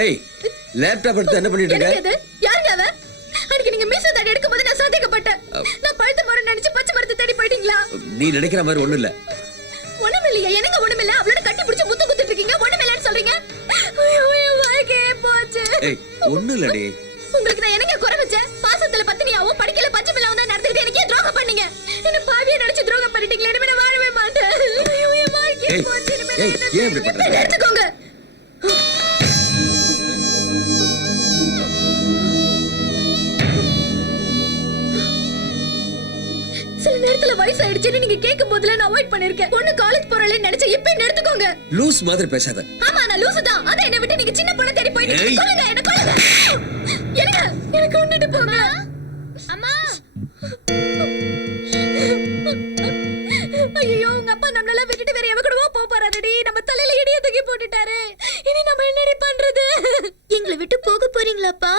ஏய் லேப்டாப் எடுத்து என்ன பண்ணிட்டு இருக்க? யாருங்க அவ அன்னைக்கு நீங்க மீச தாடி எடுக்கும்போது நான் சந்தேகப்பட்டேன். நான் பழுத்த மரம் நினைச்சு பச்சை மரத்தை தேடி போயிட்டீங்களா? நீ நினைக்கிற மாதிரி ஒண்ணும் இல்ல. ஒண்ணுமில்லையா எனக்கு ஒண்ணுமில்ல? அவளோட கட்டி பிடிச்சு முத்து குத்துட்டு இருக்கீங்க. ஒண்ணுமில்லன்னு சொல்றீங்க? ஐயோ, என் வாழ்க்கையே போச்சு. ஏய் ஒண்ணும் இல்லடி உங்களுக்கு நான் என்னங்க குறை வச்சேன்? பாசத்துல பத்தினியாவும் படிக்கல பச்சை பிள்ளாவும் தான் நடந்துக்கிட்டு எனக்கே துரோகம் பண்ணீங்க. என்ன பாவியா நினைச்சு துரோகம் பண்ணிட்டீங்களே இனிமே நான் வாழவே மாட்டேன். ஏய், ஏய், ஏன் இப்படி செய்வேன்? பண்ற? இதை எடுத்துக்கோங்க. சில நேரத்துல வயசாயிடுச்சுன்னு நீங்க கேட்கும் போதுல நான் அவாய்ட் பண்ணிருக்கேன். ஒண்ணு காலேஜ் போறேன்னு நினைச்சேன். இப்ப என்ன எடுத்துக்கோங்க லூஸ் மாதிரி பேசாத. ஆமா நான் லூசு தான். அதான் என்ன விட்டு நீங்க சின்ன பொண்ணு தேடி போயிட்டீங்க ஏய். கொல்லுங்க என்ன கொல்லுங்க. எனக்கு எனக்கு கொண்டுட்டு போங்க. அம்மா. ஐயோ உங்க அப்பா நம்மளால விட்டுட்டு வேற எவ கூடவோ போக போறாருடி. நம்ம தலையில இடிய தூக்கி போட்டுட்டாரு. இனி நம்ம என்னடி பண்றது? எங்களை விட்டு போக போறீங்களாப்பா?